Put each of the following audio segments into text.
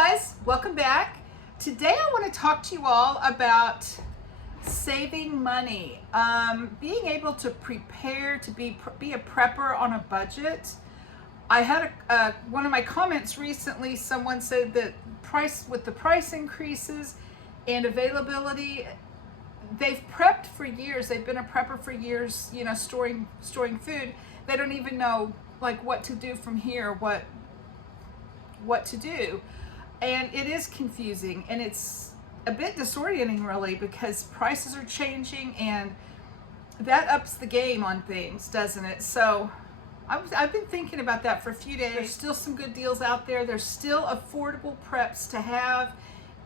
guys, welcome back. Today I want to talk to you all about saving money, being able to prepare to be a prepper on a budget. I had one of my comments recently, someone said that with the price increases and availability, they've prepped for years. They've been a prepper for years, you know, storing food. They don't even know like what to do from here, what to do. And it is confusing and it's a bit disorienting really, because prices are changing and that ups the game on things, doesn't it? So I've been thinking about that for a few days. There's still some good deals out there. There's still affordable preps to have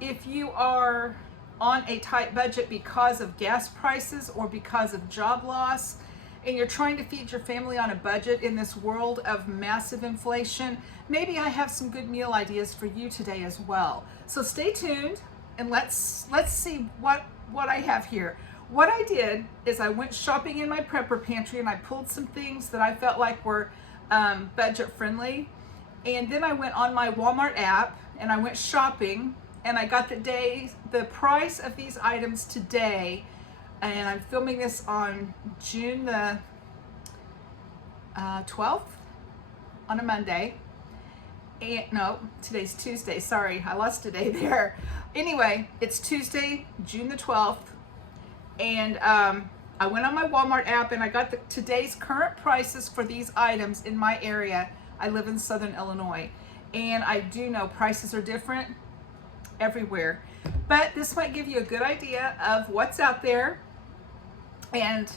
if you are on a tight budget because of gas prices or because of job loss, and you're trying to feed your family on a budget in this world of massive inflation. Maybe I have some good meal ideas for you today as well. So stay tuned and let's see what I have here. What I did is I went shopping in my prepper pantry and I pulled some things that I felt like were budget friendly. And then I went on my Walmart app and I went shopping and I got the price of these items today. And I'm filming this on June the 12th on a Monday. And no, today's Tuesday. Sorry, I lost a day there. Anyway, it's Tuesday, June the 12th. And I went on my Walmart app and I got today's current prices for these items in my area. I live in Southern Illinois. And I do know prices are different everywhere. But this might give you a good idea of what's out there and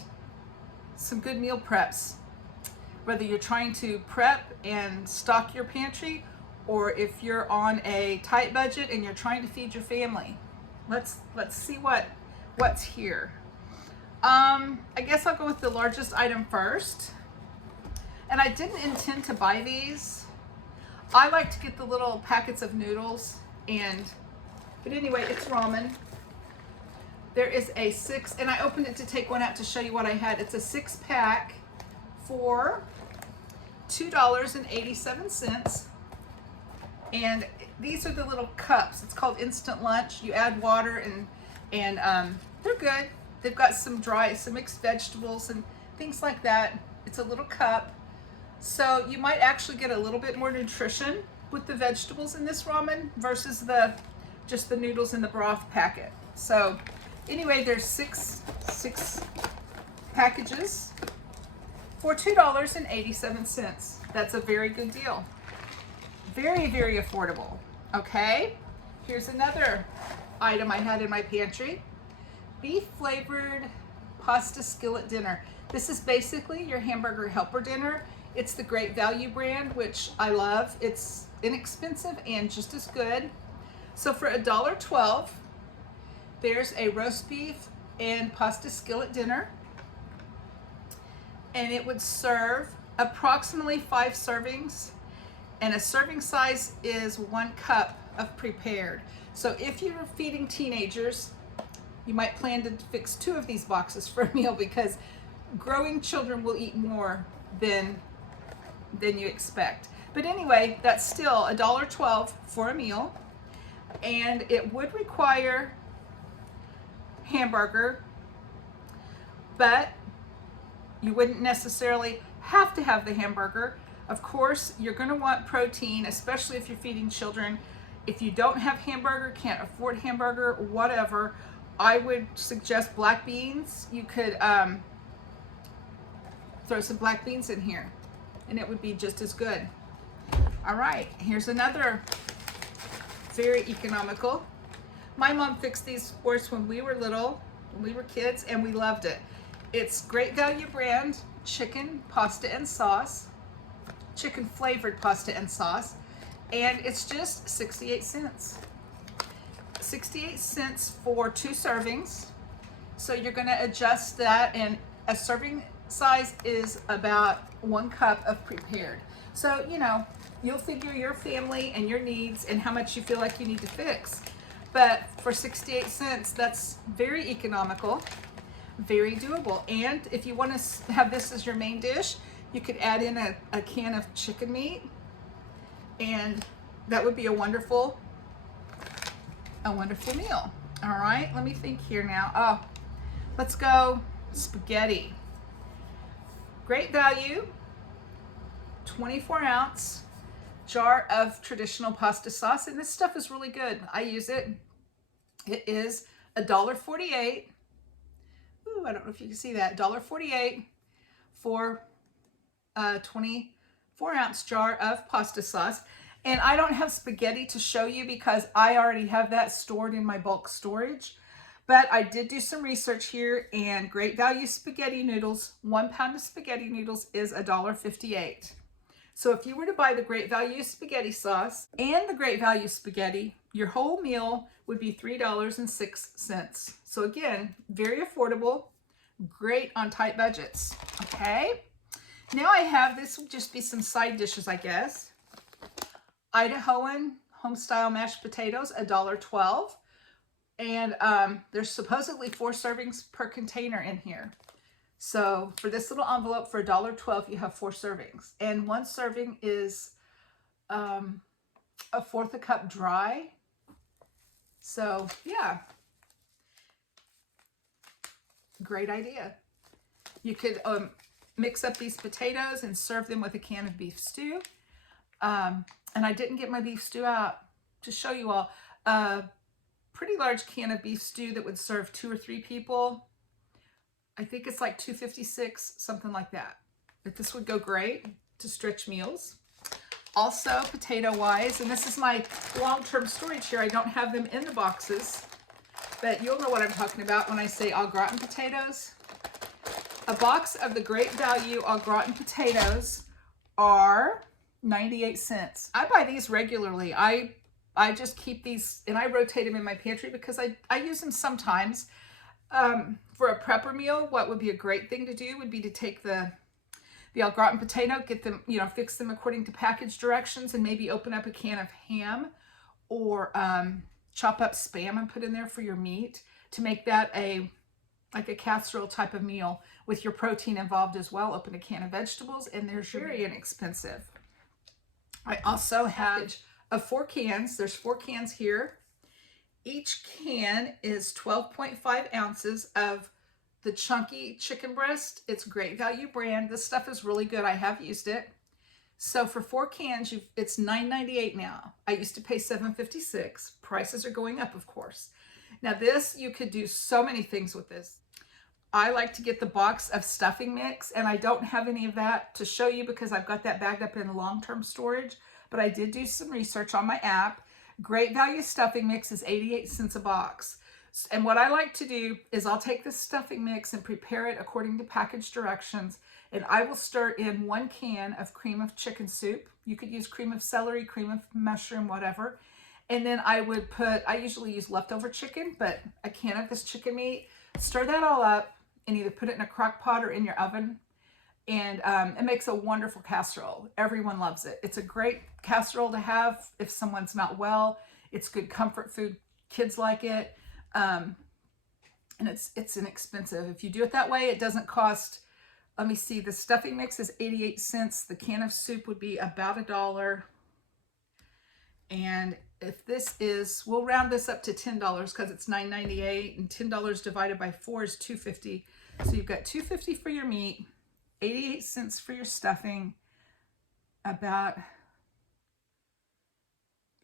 some good meal preps, whether you're trying to prep and stock your pantry or if you're on a tight budget and you're trying to feed your family. Let's see what's here. I guess I'll go with the largest item first. And I didn't intend to buy these. I like to get the little packets of noodles, but anyway, it's ramen. There is a 6, and I opened it to take one out to show you what I had. It's a 6-pack for $2.87. And these are the little cups. It's called Instant Lunch. You add water and they're good. They've got some mixed vegetables and things like that. It's a little cup. So you might actually get a little bit more nutrition with the vegetables in this ramen versus just the noodles in the broth packet. So anyway, there's six packages for $2.87. That's a very good deal. Very, very affordable. Okay, here's another item I had in my pantry. Beef flavored pasta skillet dinner. This is basically your Hamburger Helper dinner. It's the Great Value brand, which I love. It's inexpensive and just as good. So for $1.12, there's a roast beef and pasta skillet dinner. And it would serve approximately 5 servings. And a serving size is 1 cup of prepared. So if you're feeding teenagers, you might plan to fix 2 of these boxes for a meal, because growing children will eat more than you expect. But anyway, that's still $1.12 for a meal. And it would require hamburger, but you wouldn't necessarily have to have the hamburger. Of course, you're going to want protein, especially if you're feeding children. If you don't have hamburger, can't afford hamburger, whatever, I would suggest black beans. You could throw some black beans in here and it would be just as good. All right, here's another very economical. My mom fixed these for us when we were little, when we were kids, and we loved it. It's Great Value brand chicken pasta and sauce, chicken flavored pasta and sauce, and it's just 68 cents. 68 cents for 2 servings. So you're going to adjust that, and a serving size is about 1 cup of prepared. So, you know, you'll figure your family and your needs and how much you feel like you need to fix. But for 68 cents, that's very economical, very doable. And if you want to have this as your main dish, you could add in a can of chicken meat, and that would be a wonderful a wonderful meal. All right, let me think here now. Oh, let's go spaghetti. Great value, 24-ounce jar of traditional pasta sauce, and this stuff is really good. I use it. It is $1.48. Ooh, I don't know if you can see that. $1.48 for a 24-ounce jar of pasta sauce. And I don't have spaghetti to show you because I already have that stored in my bulk storage. But I did do some research here, and Great Value spaghetti noodles, 1 pound of spaghetti noodles is $1.58. So if you were to buy the Great Value spaghetti sauce and the Great Value spaghetti, your whole meal would be $3.06. So again, very affordable, great on tight budgets. Okay, now I have, this will just be some side dishes, I guess. Idahoan home-style mashed potatoes, $1.12. And there's supposedly 4 servings per container in here. So for this little envelope for $1.12, you have 4 servings. And 1 serving is 1/4 cup dry. So yeah, great idea. You could mix up these potatoes and serve them with a can of beef stew. And I didn't get my beef stew out to show you all. Pretty large can of beef stew that would serve 2 or 3 people. I think it's like $2.56, something like that. But this would go great to stretch meals. Also, potato-wise, and this is my long-term storage here. I don't have them in the boxes, but you'll know what I'm talking about when I say au gratin potatoes. A box of the Great Value au gratin potatoes are 98 cents. I buy these regularly. I just keep these and I rotate them in my pantry because I use them sometimes. For a prepper meal, what would be a great thing to do would be to take the au gratin potato, get them, fix them according to package directions, and maybe open up a can of ham or chop up Spam and put in there for your meat to make that like a casserole type of meal with your protein involved as well. Open a can of vegetables and there's very inexpensive. I also have of 4 cans. There's 4 cans here. Each can is 12.5 ounces of the chunky chicken breast. It's Great Value brand. This stuff is really good. I have used it. So for 4 cans, it's $9.98 now. I used to pay $7.56. Prices are going up, of course. Now this, you could do so many things with this. I like to get the box of stuffing mix, and I don't have any of that to show you because I've got that bagged up in long-term storage, but I did do some research on my app. Great Value stuffing mix is 88 cents a box. And what I like to do is I'll take this stuffing mix and prepare it according to package directions, and I will stir in 1 can of cream of chicken soup. You could use cream of celery, cream of mushroom, whatever. And then I usually use leftover chicken, but a can of this chicken meat, stir that all up and either put it in a crock pot or in your oven. And it makes a wonderful casserole. Everyone loves it. It's a great casserole to have if someone's not well. It's good comfort food. Kids like it. And it's inexpensive. If you do it that way, it doesn't cost, let me see, the stuffing mix is 88 cents. The can of soup would be about $1. And if this is, we'll round this up to $10 because it's $9.98, and $10 divided by 4 is $2.50. So you've got $2.50 for your meat, 88 cents for your stuffing, about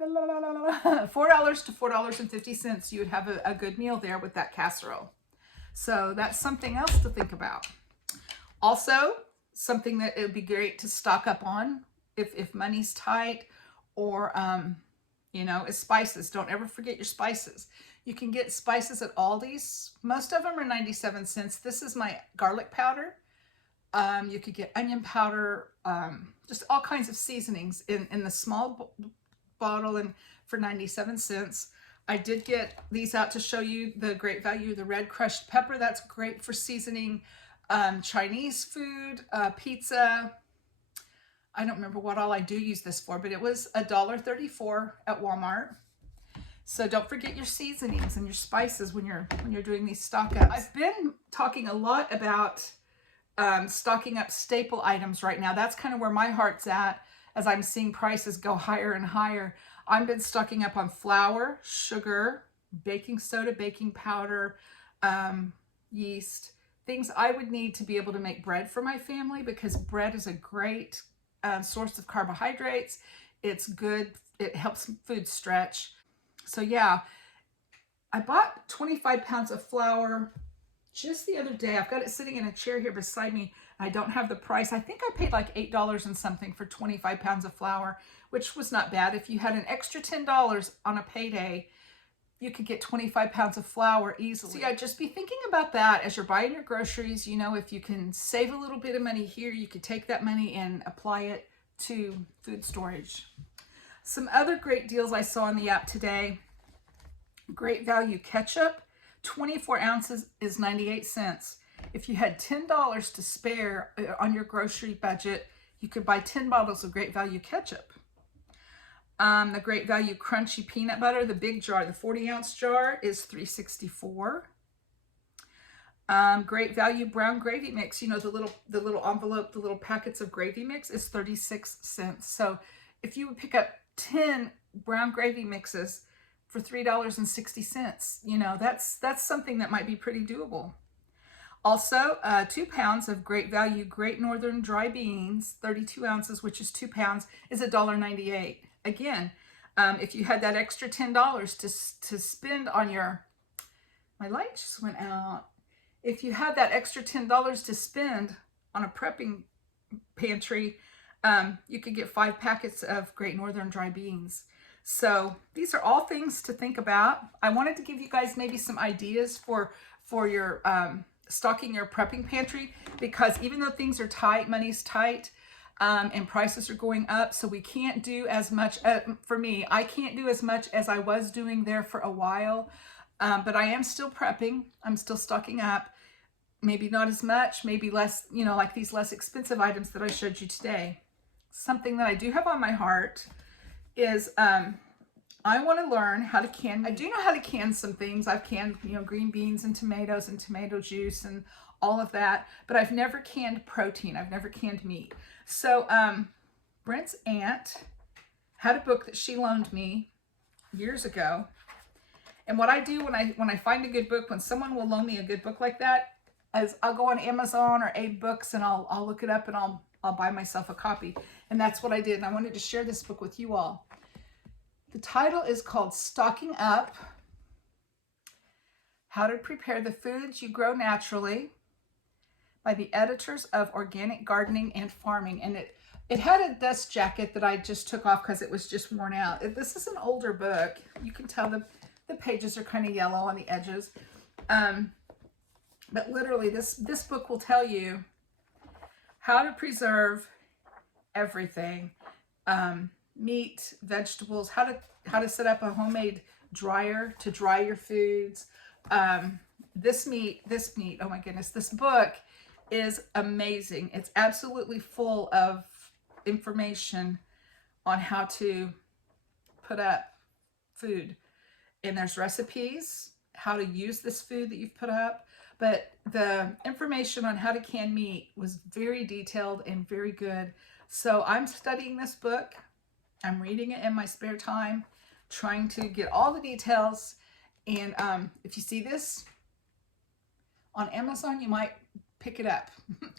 $4 to $4.50. You would have a good meal there with that casserole. So that's something else to think about. Also, something that it would be great to stock up on if money's tight, or is spices. Don't ever forget your spices. You can get spices at Aldi's. Most of them are 97 cents. This is my garlic powder. You could get onion powder, just all kinds of seasonings in the small bottle and for 97 cents. I did get these out to show you the Great Value, the red crushed pepper. That's great for seasoning Chinese food, pizza. I don't remember what all I do use this for, but it was $1.34 at Walmart. So don't forget your seasonings and your spices when you're doing these stock ups. I've been talking a lot about stocking up staple items right now. That's kind of where my heart's at as I'm seeing prices go higher and higher. I've been stocking up on flour, sugar, baking soda, baking powder, yeast, things I would need to be able to make bread for my family, because bread is a great source of carbohydrates. It's good. It helps food stretch. So yeah, I bought 25 pounds of flour just the other day. I've got it sitting in a chair here beside me. I don't have the price. I think I paid like $8 and something for 25 pounds of flour, which was not bad. If you had an extra $10 on a payday, you could get 25 pounds of flour easily. So yeah, just be thinking about that as you're buying your groceries. You know, if you can save a little bit of money here, you could take that money and apply it to food storage. Some other great deals I saw on the app today. Great value ketchup, 24 ounces is 98 cents. If you had $10 to spare on your grocery budget, you could buy 10 bottles of Great Value ketchup. The Great Value crunchy peanut butter, the big jar, the 40-ounce jar is $3.64. Great Value brown gravy mix, you know, the little envelope, the little packets of gravy mix is 36 cents. So if you would pick up 10 brown gravy mixes for $3.60, you know, that's something that might be pretty doable. Also, 2 pounds of Great Value Great Northern dry beans, 32 ounces, which is 2 pounds, is $1.98. Again, if you had that extra $10 to spend on your, my light just went out. If you had that extra $10 to spend on a prepping pantry, you could get 5 packets of Great Northern dry beans. So these are all things to think about. I wanted to give you guys maybe some ideas for your stocking your prepping pantry, because even though things are tight, money's tight, and prices are going up, so we can't do as much. For me, I can't do as much as I was doing there for a while, but I am still prepping. I'm still stocking up. Maybe not as much, maybe less, you know, like these less expensive items that I showed you today. Something that I do have on my heart is I want to learn how to can. I do know how to can some things. I've canned, you know, green beans and tomatoes and tomato juice and all of that, but I've never canned protein. I've never canned meat. So Brent's aunt had a book that she loaned me years ago. And what I do when I find a good book, when someone will loan me a good book like that, is I'll go on Amazon or Abe Books and I'll look it up and I'll buy myself a copy. And that's what I did. And I wanted to share this book with you all. The title is called Stocking Up: How to Prepare the Foods You Grow Naturally, by the editors of Organic Gardening and Farming. And it had a dust jacket that I just took off because it was just worn out. This is an older book. You can tell the pages are kind of yellow on the edges. But literally this book will tell you how to preserve everything. Meat, vegetables, how to set up a homemade dryer to dry your foods. This meat, oh my goodness, this book is amazing. It's absolutely full of information on how to put up food. And there's recipes, how to use this food that you've put up. But the information on how to can meat was very detailed and very good. So I'm studying this book. I'm reading it in my spare time, trying to get all the details. And if you see this on Amazon, you might pick it up.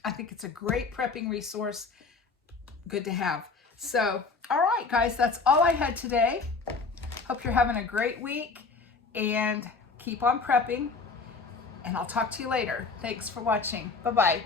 I think it's a great prepping resource. Good to have. So, all right, guys, that's all I had today. Hope you're having a great week and keep on prepping. And I'll talk to you later. Thanks for watching. Bye-bye.